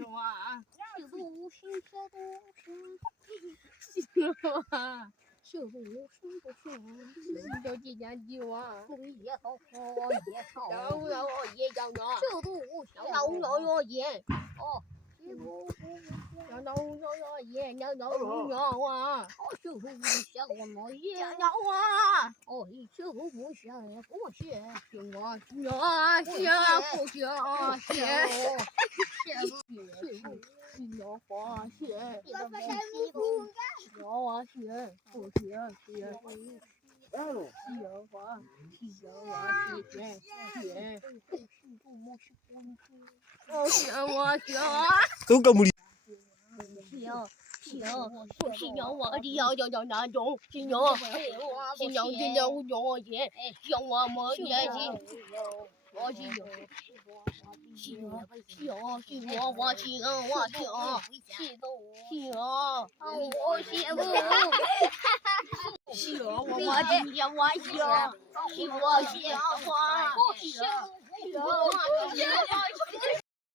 什么啊？小动物心，小动物心，什么啊？小动物心不心？你都几点酒啊？风也好，火也好，要我也要呢。小动物要要也。哦，要也，要啊！小动物小我也要啊！哦，小动物小我些，行啊，行啊，行啊，不行啊，行。行花行，你们不是迷糊？要啊行，不行行。行花，行。都搞不理。不行，我的要那种，行，行我也，行我也行。我行，行我行，我行，我行，我行，